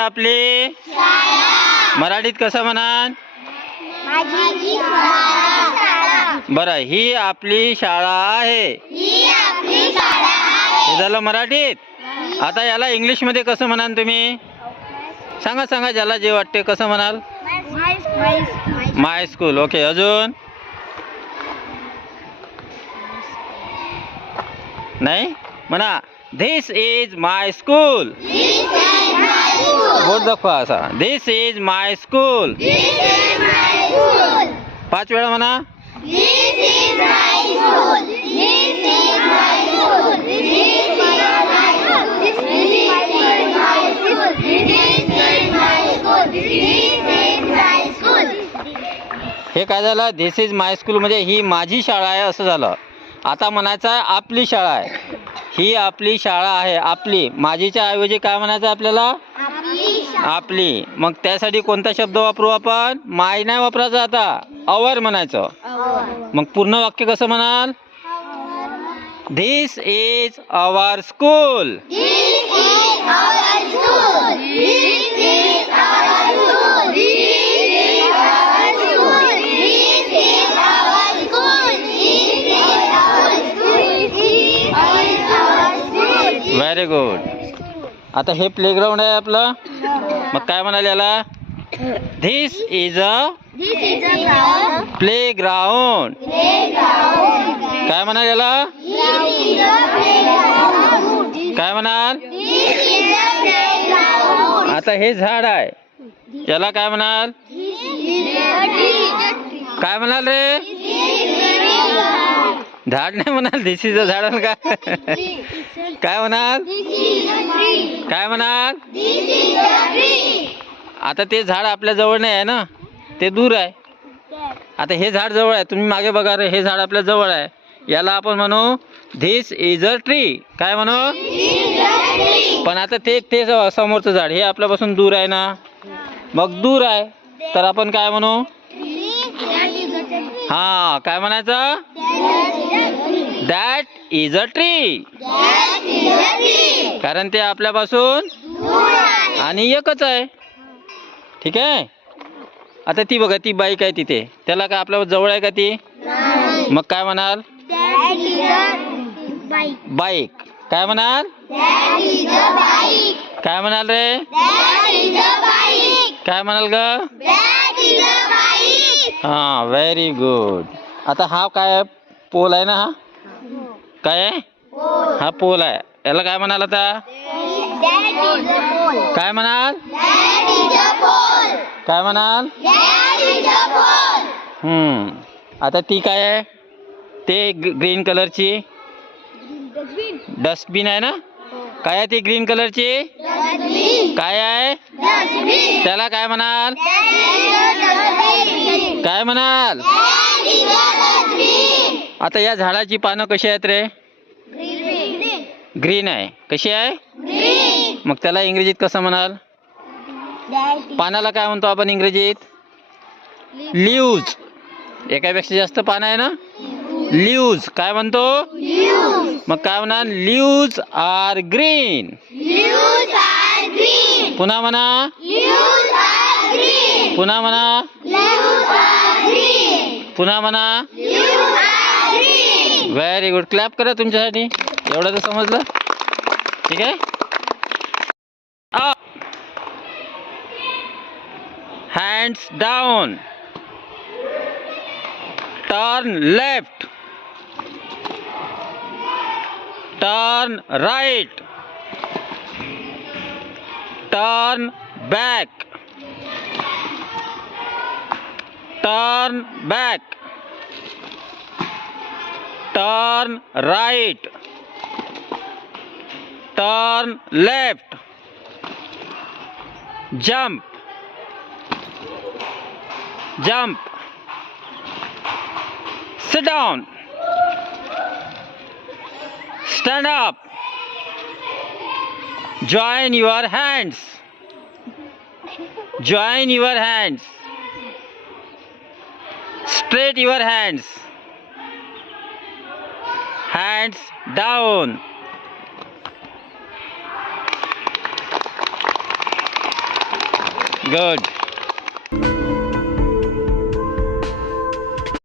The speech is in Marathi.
आपली मराठीत कसं म्हणाल? बरं, ही आपली शाळा आहे. हे झालं मराठीत. आता याला इंग्लिश मध्ये कसं म्हणाल तुम्ही? सांगा सांगा, ज्याला जे वाटते कसं म्हणाल? माय स्कूल. ओके, अजून नाही म्हणा. This is my school. बोट दाखवा असा. This is my school. 5 वेळा म्हणा. हे काय झालं? धिस इज माय स्कूल म्हणजे ही माझी शाळा आहे असं झालं. आता म्हणायचं आहे आपली शाळा आहे. ही आपली शाळा आहे. आपली. माझीच्या ऐवजी काय म्हणायचं आपल्याला? आपली. मग त्यासाठी कोणता शब्द वापरू आपण? माय नाही वापरायचा, आता अवर म्हणायचं. मग पूर्ण वाक्य कसं म्हणाल? This is our school. Very good. आता हे प्लेग्राऊंड आहे आपलं. मग काय म्हणाल याला? This is a playground. काय म्हणाल याला? काय म्हणाल? आता हे झाड आहे, याला काय म्हणाल? काय म्हणाल रे? झाड नाही म्हणाल. धिस इज अ झाड का? काय म्हणाल? काय म्हणाल? आता ते झाड आपल्या जवळ नाही आहे ना, ते दूर आहे. आता हे झाड जवळ आहे. तुम्ही मागे बघा रे, हे झाड आपल्या जवळ आहे. याला आपण म्हणू धिस इज अ ट्री. काय म्हणू? पण आता ते समोरचं झाड हे आपल्यापासून दूर आहे ना, मग दूर आहे तर आपण काय म्हणू? हा, काय म्हणायचं? That is a tree. कारण ते आपल्यापासून आणि एकच आहे. ठीक आहे. आता ती बघा, ती बाईक आहे तिथे, त्याला काय आपल्या जवळ आहे का ती? मग काय म्हणाल? बाईक. काय म्हणाल? काय म्हणाल रे? काय म्हणाल ग? हा, व्हेरी गुड. आता हा काय पोल आहे ना, हा काय आहे? हा पोल आहे. याला काय म्हणाल आता? काय म्हणाल? काय म्हणाल? आता ती काय आहे? ते ग्रीन कलरची डस्टबिन आहे ना. काय आहे ती ग्रीन कलरची? काय आहे? त्याला काय म्हणाल? काय म्हणाल? आता या झाडाची पानं कशी आहेत रे? ग्रीन आहे. कशी आहे? मग त्याला इंग्रजीत कसं म्हणाल? पानाला काय म्हणतो आपण इंग्रजीत? लीव्ज. एकापेक्षा जास्त पानं आहे ना, लीव्ज. काय म्हणतो? मग काय म्हणा? Leaves are green. पुन्हा म्हणा. पुन्हा म्हणा. पुन्हा म्हणा. Very good. क्लॅप करा तुमच्यासाठी. एवढं तर समजलं. ठीक आहे. Hands down. Turn left. Turn right. Turn back. Turn back. Turn right. Turn left. Jump. Jump. Sit down. Stand up. Join your hands. Join your hands. Straight your hands. Hands down. Good.